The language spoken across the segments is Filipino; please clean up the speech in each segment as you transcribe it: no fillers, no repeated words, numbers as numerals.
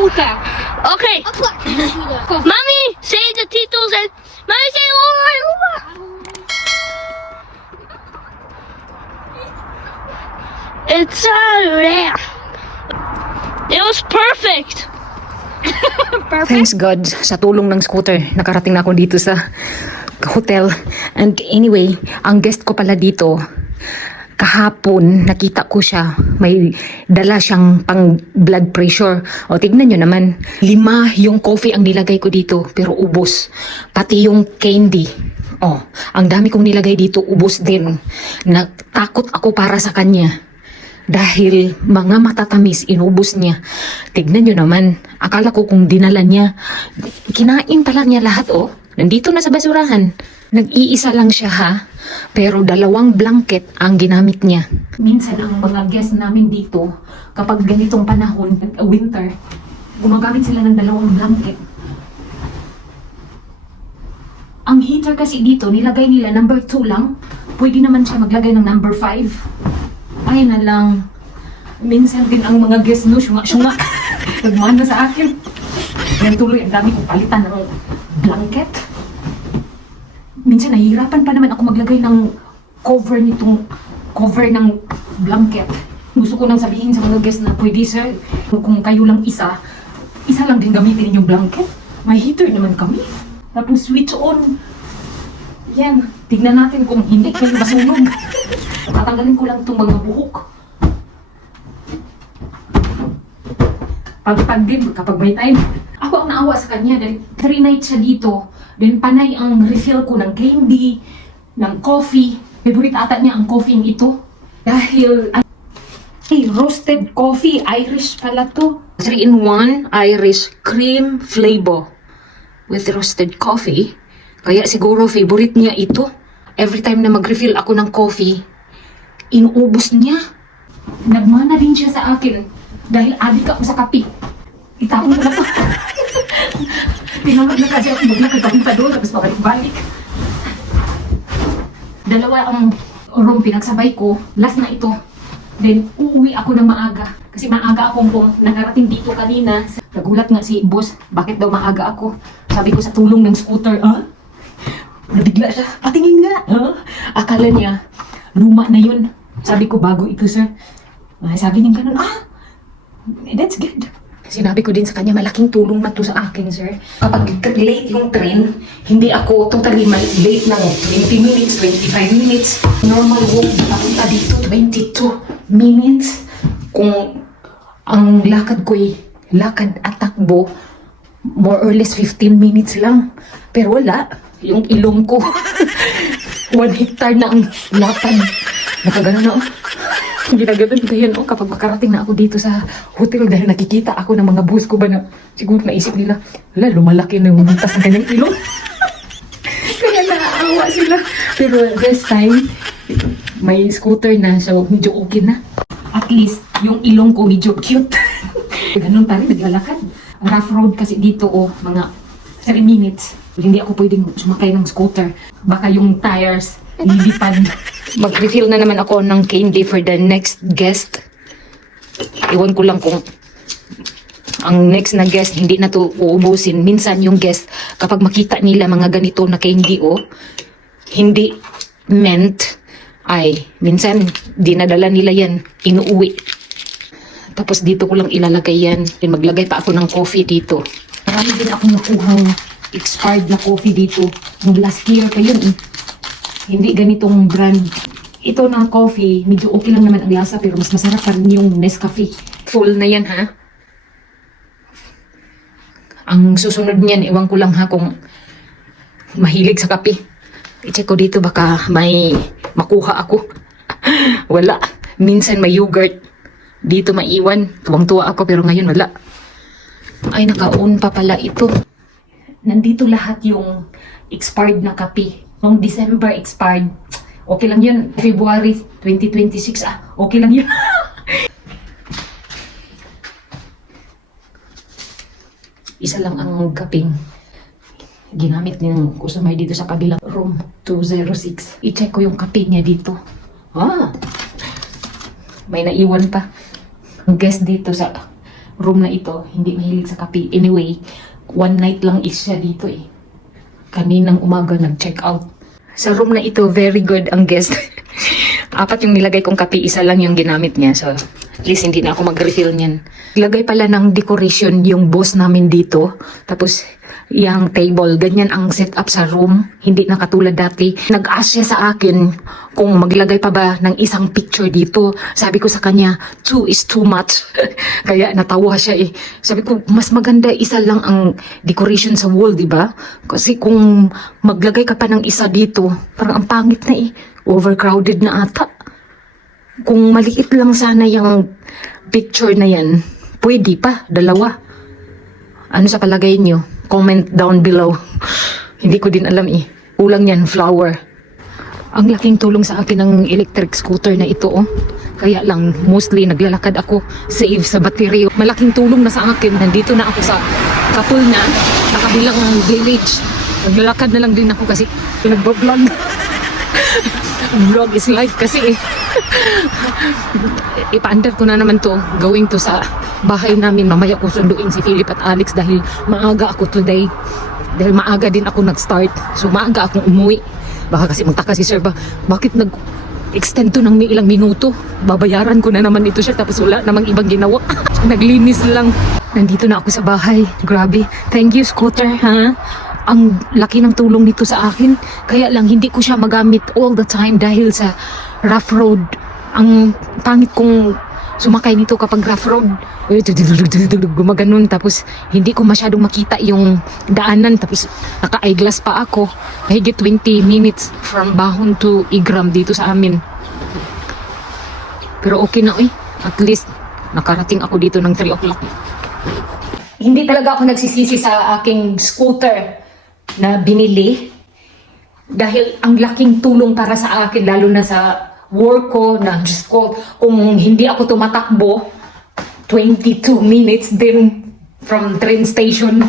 scooter. Okay. Mommy, say the titles and Mommy say It's there. It was perfect. Thanks God sa tulong ng scooter. Nakarating na ako dito sa hotel. And anyway, ang guest ko pala dito, kahapon nakita ko siya. May dala siyang pang blood pressure. O tignan nyo naman, 5 yung coffee ang nilagay ko dito, pero ubos. Pati yung candy. Oh, ang dami kong nilagay dito, ubos din. Natakot ako para sa kanya. Dahil mga matatamis, inubos niya. Tignan nyo naman, akala ko kung dinala niya, kinain pala niya lahat oh. Nandito na sa basurahan. Nag-iisa lang siya ha, pero 2 blanket ang ginamit niya. Minsan ang mga guest namin dito, kapag ganitong panahon, winter, gumagamit sila ng 2 blanket. Ang heater kasi dito, nilagay nila number 2 lang. Pwede naman siya maglagay ng number 5. Ay na lang. Minsan din ang mga guest no, syunga. Nagmana sa akin. Yan tuloy, ang dami kong palitan ng blanket. Minsan nahihirapan pa naman ako maglagay ng cover ng blanket. Gusto ko nang sabihin sa mga guest na pwede sir, kung kayo lang isa lang din gamitin ninyong blanket. May heater naman kami. Tapos switch on. Yan, tignan natin kung hindi kayo masunog. Tatanggalin ko lang itong mga buhok. Pag din, kapag may time. Ako ang naawa sa kanya dahil 3 nights siya dito. Then panay ang refill ko ng candy, ng coffee. Favorite ata niya ang coffee ito. Dahil, ay, roasted coffee. Irish pala to. 3-in-1 Irish cream flavor with roasted coffee. Kaya siguro favorite niya ito. Every time na mag-refill ako ng coffee, inuubos niya. Nagmana rin siya sa akin dahil adik ako sa kape. Itapon ko na to. Tinamad na kasi ako maglakad pa doon tapos balik-balik. 2 ang room pinagsabay ko. Last na ito. Then uuwi ako ng maaga. Kasi maaga akong nakarating dito kanina. Nagulat nga si boss, bakit daw maaga ako? Sabi ko sa tulong ng scooter, nabigla siya. Patingin nga. Akala niya, luma na yun. Sabi ko, bago ito, sir. Sabi niya ganun, that's good. Sinabi ko din sa kanya, malaking tulong na to sa akin, sir. Kapag late yung train, hindi ako totally late ng 20 minutes, 25 minutes. Normal walk, papunta dito, 22 minutes. Kung ang lakad ko lakad at takbo, more or less 15 minutes lang. Pero wala. Yung ilong ko, 1 hectare na ang lapad. Nakagano na Ginaganon ko yan kapag makarating na ako dito sa hotel dahil nakikita ako ng mga boss ko ba na siguro naisip nila, wala, lumalaki na yung butas ng kanyang ilong. Kaya naaawa sila. Pero this time, may scooter na, so medyo okay na. At least, yung ilong ko medyo cute. Ganun pa rin, naglalakad. Rough road kasi dito, mga 3 minutes. Hindi ako pwedeng sumakay ng scooter. Baka yung tires, lilipad. Mag-refill na naman ako ng candy for the next guest. Iwan ko lang kung ang next na guest, hindi na to uubusin. Minsan yung guest, kapag makita nila mga ganito na candy, hindi meant, ay, minsan, dinadala nila yan, inuuwi. Tapos dito ko lang ilalagay yan. Maglagay pa ako ng coffee dito. Marami din ako nakuhang expired na coffee dito. Nung last year pa yun. Hindi ganitong brand. Ito na coffee, medyo okay lang naman ang lasa pero mas masarap pa rin yung Nescafe. Full na yan ha. Ang susunod niyan, iwan ko lang ha kung mahilig sa kape. I-check ko dito baka may makuha ako. Wala. Minsan may yogurt. Dito maiwan. Tuwang-tuwa ako pero ngayon wala. Ay, naka-on pa pala ito. Nandito lahat yung expired na kape. Noong December expired. Okay lang yun. February 2026 okay lang yun. Isa lang ang kaping ginamit ng customer dito sa kabilang room 206. I-check ko yung kape niya dito. May naiwan pa. Ang guest dito sa room na ito, hindi mahilig sa kape. Anyway, one night lang is siya dito eh. Kaninang umaga nag-check out. Sa room na ito, very good ang guest. 4 yung nilagay kong kape, isa lang yung ginamit niya. So, at least hindi na ako mag-refill niyan. Ilagay pala ng decoration yung boss namin dito. Tapos, yung table, ganyan ang setup sa room. Hindi na katulad dati. Nag-ask siya sa akin kung maglagay pa ba ng isang picture dito. Sabi ko sa kanya, 2 is too much. Kaya natawa siya eh. Sabi ko, mas maganda isa lang ang decoration sa wall, di ba? Kasi kung maglagay ka pa ng isa dito, parang ang pangit na eh. Overcrowded na ata. Kung maliit lang sana yung picture na yan, pwede pa, 2. Ano sa palagay niyo? Comment down below. Hindi ko din alam eh. Ulang yan, flower. Ang laking tulong sa akin ng electric scooter na ito oh. Kaya lang, mostly naglalakad ako, save sa battery. Malaking tulong na sa akin. Nandito na ako sa Kapul na, sa kabilang village. Naglalakad na lang din ako kasi nag-vlog. Vlog is life kasi eh. Ipaandar ko na naman to, going to sa bahay namin. Mamaya ko sunduin si Philip at Alex dahil maaga ako today. Dahil maaga din ako nag-start. So maaga akong umuwi. Baka kasi magtaka si Sir ba, bakit nag-extend to ng may ilang minuto? Babayaran ko na naman ito siya tapos wala namang ibang ginawa. Naglinis lang. Nandito na ako sa bahay. Grabe. Thank you, scooter, ha? Ang laki ng tulong nito sa akin. Kaya lang hindi ko siya magamit all the time dahil sa rough road. Ang pangit kong sumakay nito kapag rough road. Gumaganon tapos hindi ko masyadong makita yung daanan tapos naka-eyeglass pa ako. Higit 20 minutes from Bahon to Igram dito sa amin. Pero okay na eh. At least nakarating ako dito ng 3 o'clock. Hindi talaga ako nagsisisi sa aking scooter na binili dahil ang laking tulong para sa akin lalo na sa work ko na Diyos ko, kung hindi ako tumatakbo 22 minutes din from train station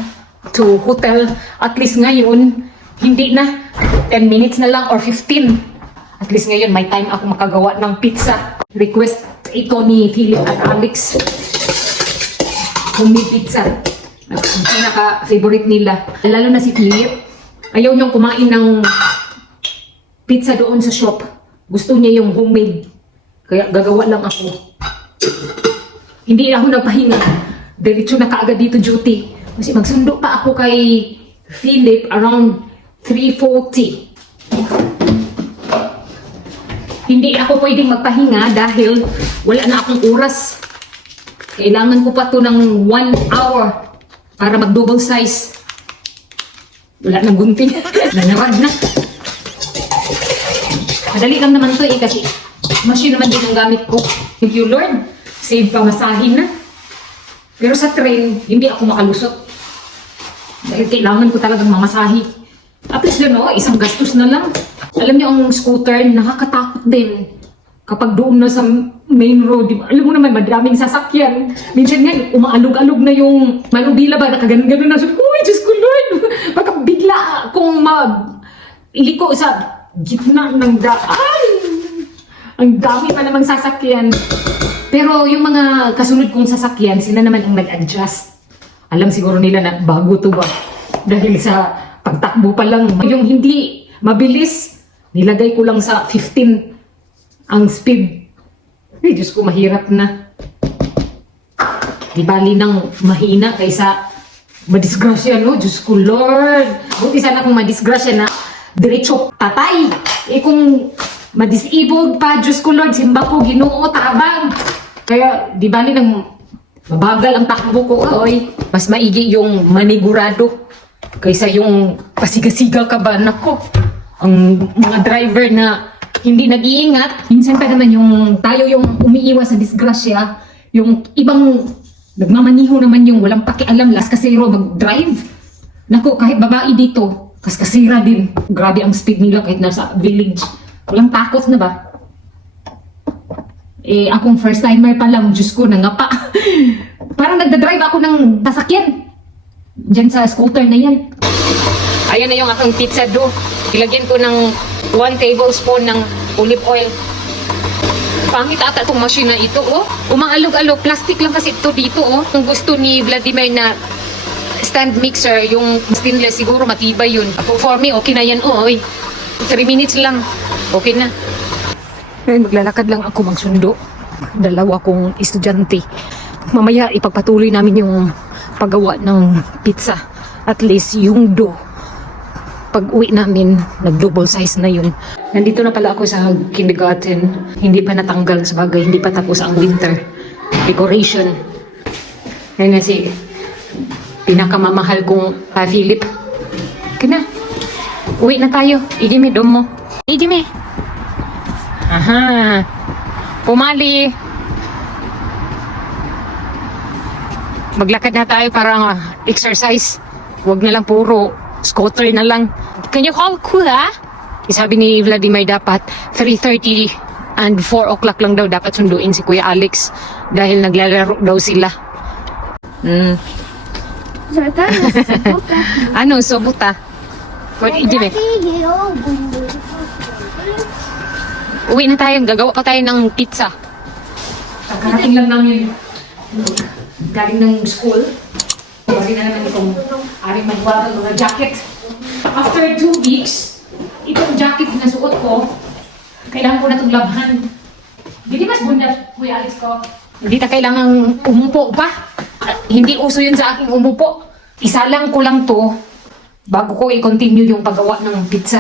to hotel, at least ngayon hindi na 10 minutes na lang or 15. At least ngayon may time ako makagawa ng pizza. Request ito ni Philip at Alex, homemade pizza. Ang pinaka-favorite nila. Lalo na si Philip. Ayaw niyang kumain ng pizza doon sa shop. Gusto niya yung homemade. Kaya gagawa lang ako. Hindi ako nagpahinga. Diretso na kaagad dito duty. Kasi magsundo pa ako kay Philip around 3:40. Hindi ako pwedeng magpahinga dahil wala na akong oras. Kailangan ko pa to ng 1 hour. Para mag-double size. Wala nang gunting. Nanarad na. Madali lang naman to eh kasi machine naman din ang gamit ko. Thank you Lord. Save pa masahin na. Pero sa train, hindi ako makalusot. Dahil kailangan ko talagang mamasahi. At least yun isang gastos na lang. Alam niyo ang scooter, nakakatakot din. Kapag doon na sa main road, alam mo naman, madaming sasakyan. Minsan nga, umaalog-alog na yung manubila ba, nakaganon-ganon na. Sabi ko, uy, Diyos ko, Lord! Baka bigla kung iliko sa gitna ng daan. Ang dami pa namang sasakyan. Pero yung mga kasunod kong sasakyan, sila naman ang nag-adjust. Alam siguro nila na bago to ba. Dahil sa pagtakbo pa lang, yung hindi mabilis, nilagay ko lang sa 15 ang speed. Ay, Diyos ko, mahirap na. Di bali nang mahina kaysa madisgrasya, no? Diyos ko, Lord. Buti sana kung madisgrasya na diretso patay. Eh kung madisabled pa, Diyos ko, Lord, simba ko, Ginoo, tabang. Kaya, di bali nang mabagal ang takbo ko, oy. Mas maigi yung manigurado kaysa yung pasiga-siga ka ba? Nako, ang mga driver na hindi nag-iingat, minsan pa naman yung tayo yung umiiwas sa disgrasya, yung ibang nagmamaniho naman yung walang pakialam, las kasero mag-drive. Nako, kahit babae dito, kaskasira din. Grabe ang speed nila kahit nasa village. Walang takot na ba? Eh, akong first timer pa lang, Diyos ko, nangapa. Parang nagda-drive ako ng sasakyan. Diyan sa scooter na yan. Ayan na yung aking pizza dough. Ilagyan ko ng 1 tablespoon ng olive oil. Pangit ata itong machine na ito, oh. Umaalog-alog. Plastic lang kasi ito dito, oh. Kung gusto ni Vladimir na stand mixer, yung stainless, siguro matibay yun. For me, okay na yan, oh. 3 minutes lang. Okay na. Ngayon, maglalakad lang ako magsundo. Dalawa kong estudyante. Mamaya, ipagpatuloy namin yung paggawa ng pizza. At least, yung dough. Pag uwi namin, nag-double size na yun. Nandito na pala ako sa kindergarten. Hindi pa natanggal sa bagay. Hindi pa tapos ang winter decoration. Ngayon na si pinakamamahal kong Philip. Kina, uwi na tayo. Ijime, dom mo. Ijime. Aha. Pumali. Maglakad na tayo para exercise. Huwag na lang puro scooter na lang. Can you call kuya? Sabi ni Vladimir dapat 3:30 and 4 o'clock lang daw dapat sunduin si Kuya Alex dahil naglalaro daw sila. Ano, sobuta? Pwede. Uwi na tayo, gagawa pa tayo ng pizza. Kakarating lang namin galing ng school. Kasi na naman itong aring magbago mga jacket. After 2 weeks, itong jacket na suot ko, kailangan ko na itong labhan. Hindi mas bunda, Kuya Alex ko. Hindi na kailangan umupo pa. Hindi uso yun sa aking umupo. Isalang ko lang to bago ko i-continue yung paggawa ng pizza.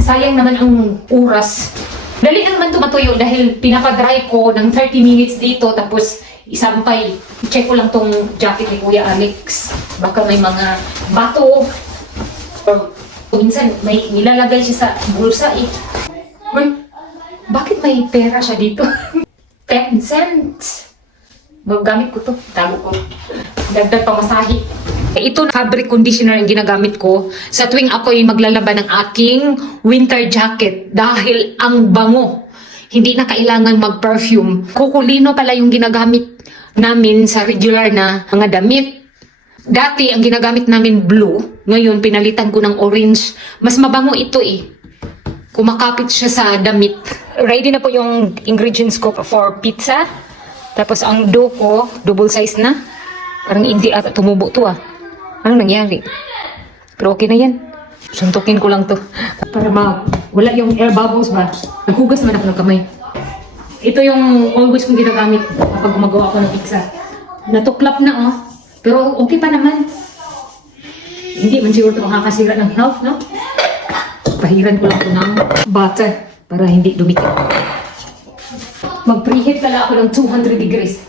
Sayang naman ang oras. Dali na naman ito matuyo dahil pinapadry ko ng 30 minutes dito tapos isampay. Check ko lang tong jacket ni Kuya Alex. Baka may mga bato. Or minsan may nilalagay siya sa bulsa eh. Uy, bakit may pera siya dito? 10 cents. Magagamit ko to. Tago ko. Dagdag pamasahe. Ito na fabric conditioner yung ginagamit ko sa tuwing ako'y maglalaba ng aking winter jacket dahil ang bango. Hindi na kailangan mag-perfume. Kukulino pala yung ginagamit namin sa regular na mga damit. Dati, ang ginagamit namin blue. Ngayon, pinalitan ko ng orange. Mas mabango ito eh. Kumakapit siya sa damit. Ready na po yung ingredients ko for pizza. Tapos ang dough ko, double size na. Parang hindi ata tumubo to ah. Anong nangyari? Pero okay na yan. Suntukin ko lang to. Para wala yung air bubbles ba? Naghugas naman ako ng kamay. Ito yung always kong ginagamit kapag gumagawa ako ng pizza. Natuklap na oh. Pero okay pa naman. Hindi man siguro ito makakasira ng health, no? Pahiran ko lang ito ng butter para hindi dumikit. Mag-preheat pala ako ng 200 degrees.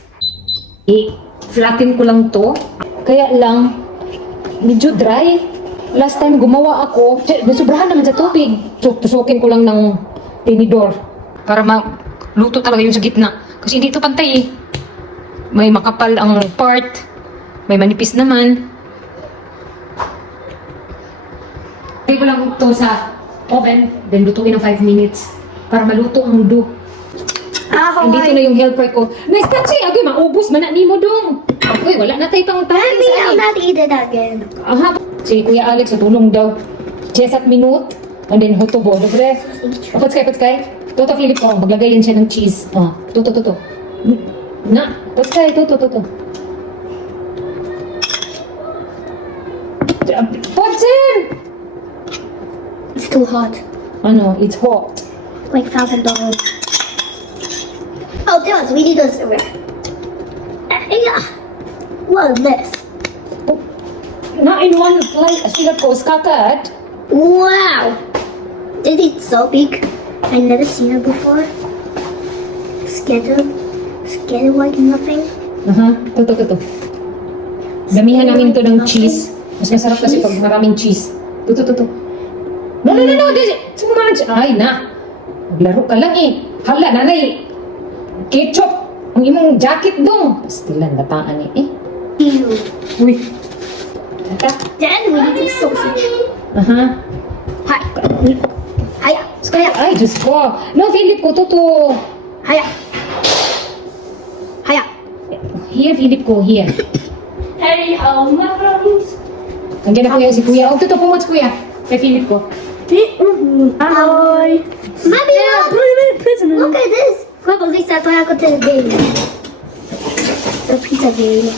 I-flatten ko lang to. Kaya lang, medyo dry. Last time gumawa ako, nasubrahan naman sa tubig. So, tusukin ko lang ng tinidor para maluto talaga yung sa gitna. Kasi hindi ito pantay eh. May makapal ang part, may manipis naman. Lagay ko lang ito sa oven, then lutuin ng 5 minutes para maluto ang dough. Dito na yung helper ko. Nice touch eh! Agay, maubos man na nimo dong. Okay, wala na tayo pang tayo. Mommy, I'll not eat it again. Aha. Si Kuya Alex, tulong daw. 10 minute. And then, hutubo. Dobre? Patskay. Toto, Philip ko. Maglagay yan siya ng cheese. Toto. Na. Patskay. Toto. Patsin! It's too hot. Ano? It's hot. Like $1,000. Oh, Dylan, we need those. Yeah. What is this? Not in one place. Sila ko, scattered. Wow. This is so big. I never seen it before. Scattered like nothing. Toto. Damihan namin to ng cheese. Mas masarap kasi pag maraming cheese. Toto. No. This is too much. Ay na. Maglaro ka lang eh. Hala, nanay. Ketchup. Ang imong jacket dong. Pastilan, bataan eh. Ew. Uy. Then we need the sausage. Hi. Hiya. Ay, Diyos ko. No, Philip ko, toto. Hiya. Here, Philip ko, here. Hey, my friends. Nandiyan na kuya si kuya. Oh, toto, pumats kuya. Kay Philip ko. Hi. Mommy, look at this. Papa, Lisa, para ko tayo baby. The pizza baby.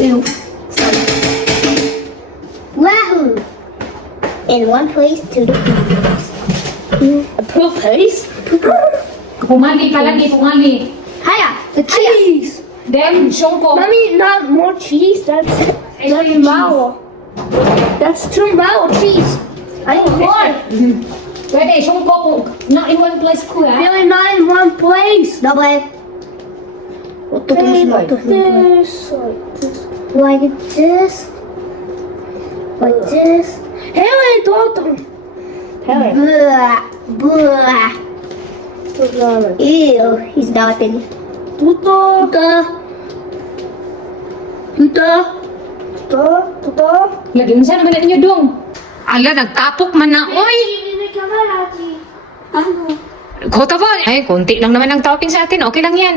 Ew. Wahoo! In one place to the place. A pool place? Pumali ka lagi, pumali. Hiya! The cheese! Then, Shongko. Mommy, not more cheese. That's too mild. That's too mild cheese. I need more. Pwede, Shongko. Not in one place, kuya. Really not in one place. No way. What the this like this? Like this? Like this? Hele, Toto. Hele. Blah. Blah. Ew, he's nothing. Tuto. Tuto. Tuto. Lagi mo sana naman ninyo dong. Ala, nagtapok man na. Oy! Ano? Kota ba? Ay, konti lang naman ang topping sa atin. Okay lang yan.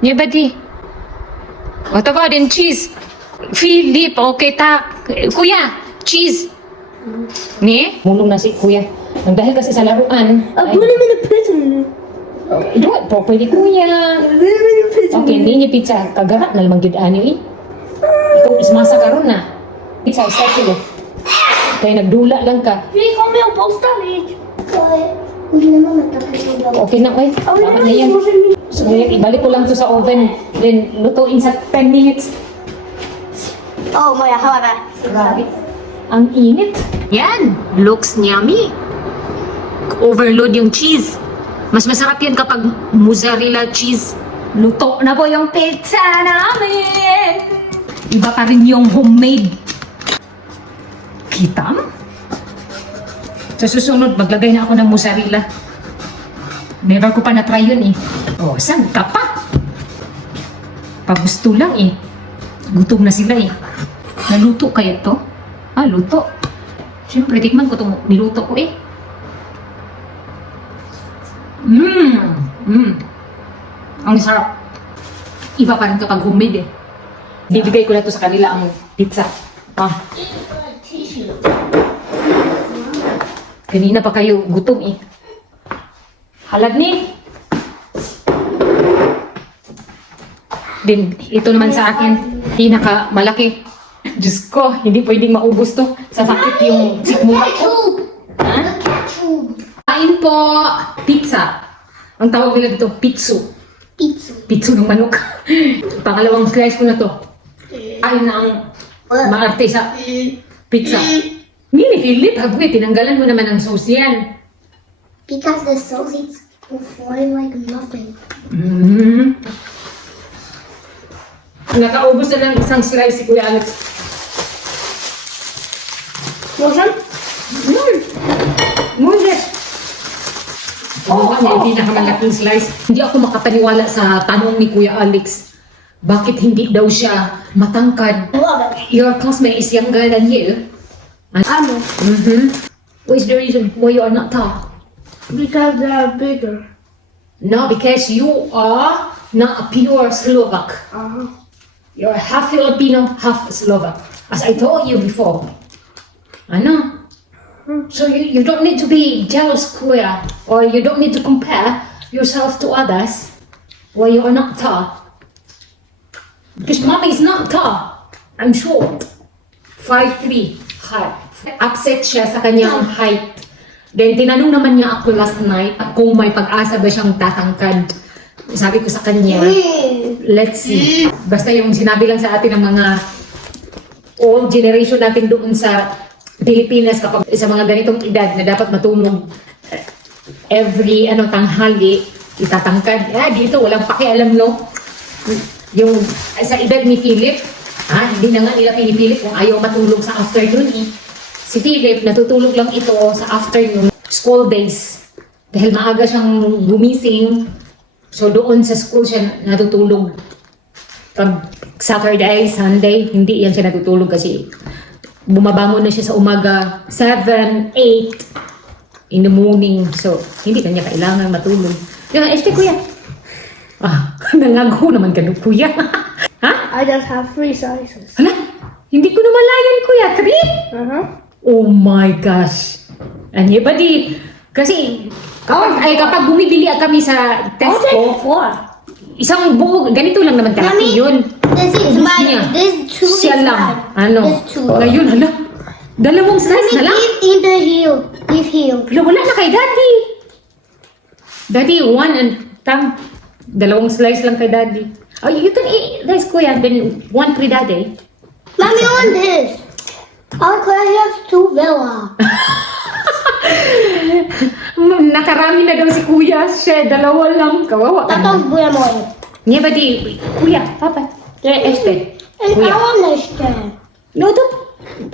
Niya ba di? Kota ba? Then cheese. Philip, okay ta. Kuya, cheese. Ni? Mulong na si kuya. Ang dahil kasi sa laruan. I put him in a prison. Do it po, pwede kuya. Okay, hindi niya pizza. Kagara na lamang yun anyo eh. Ikaw ismasa ka ron na. Pizza, isa sila. Kaya nagdula lang ka. Hindi ko may upostal Hindi naman matapos yung daw. Okay na, oy. Tama na yan. So, ngayon, ibalik ko lang to sa oven. Then, lutuin sa 10 minutes. Oh, Moya, hawakan. Grabe. Ang init. Yan. Looks yummy. Overload yung cheese. Mas masarap yan kapag mozzarella cheese. Luto na po yung pizza namin. Iba pa rin yung homemade. Kita mo? Sa susunod, maglagay na ako ng mozzarella. Never ko pa na-try yun eh. Oh, saan ka pa? Pagusto lang eh. Gutom na sila eh. Naluto kaya to? Ah, luto. Siyempre, tikman ko itong niluto ko eh. Ang sarap. Iba pa rin kapag homemade eh. Bibigay ko na to sa kanila ang pizza. Ah. Kanina pa kayo gutom eh. Halad ni. Din, ito naman sa akin, pinaka-malaki. Diyos ko, hindi pwedeng maubos to. Sasakit yung sikmura ko. Ha? Kain po, pizza. Ang tawag nila dito, pizzo. Pizza. Pizzo ng manok. Pangalawang slice ko na to. Kain na ang maarte sa pizza. Mini Philip, hagwe, tinanggalan mo naman ang sauce yan. Because the sausage will fly like nothing. Nakaubos na lang isang slice si Kuya Alex. Motion? Ngunit. Oo, yung pinakamalaking slice. Hindi ako makapaniwala sa tanong ni Kuya Alex. Bakit hindi daw siya matangkad? Love it. Your classmate is younger than you. I'm What is the reason why you are not tall? because they're bigger. No, because you are not a pure Slovak. You're half Filipino, half Slovak. As I told you before. Ano? So you don't need to be jealous, Kuya. Or you don't need to compare yourself to others why you are not tall. Because mommy is not tall. I'm short. 5'3", height. Upset siya sa kanyang height. Then tinanong naman niya ako last night kung may pag-asa ba siyang tatangkad. Sabi ko sa kanya, let's see. Basta yung sinabi lang sa atin ng mga old generation natin doon sa Pilipinas kapag sa mga ganitong edad na dapat matulog every tanghali, itatangkad. Dito walang pakialam no. Yung sa edad ni Philip, hindi na nga nila pinipilit kung ayaw matulog sa afternoon eh. Si Philip, natutulog lang ito sa afternoon, school days. Dahil maaga siyang gumising, so doon sa school siya natutulog. Pag Saturday, Sunday, hindi yan siya natutulog kasi bumabangon na siya sa umaga, 7, 8 in the morning. So, hindi kanya kailangan matulog. Yung kuya. Nangago naman ka kuya. Ha? I just have 3 sizes. Hala, hindi ko naman layan kuya. 3? Uh-huh. Oh my gosh. Anya ba di? Kasi kapag bumibili kami sa Tesco, isang buo, ganito lang naman kalaki Mommy, yun. This is Ubus mine. niya. This two Siya is lang. mine. Ano? This two. Ngayon, hala. Dalawang slice na lang. Leave in the heel. Leave heel. Wala na kay Daddy. Daddy, one and dalawang slice lang kay Daddy. Oh, you can eat rice, Kuya. Then one kay Daddy. Mommy, on this. Our class has two villa. Nakarami na daw si Kuya. Siya, dalawa lang. Kawawa ka Tatang naman. buya mo yun. Niya ba di, Kuya, Papa. Este. And I Kuya. understand. No, to.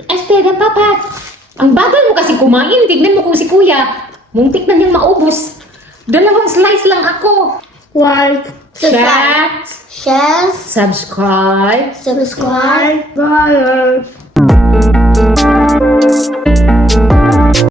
Este, na Papa. Ang bagal mo kasi kumain. Tignan mo kung si Kuya. Muntik na niyang maubos. Dalawang slice lang ako. Like, Subscribe. Share. subscribe. Subscribe. Bye.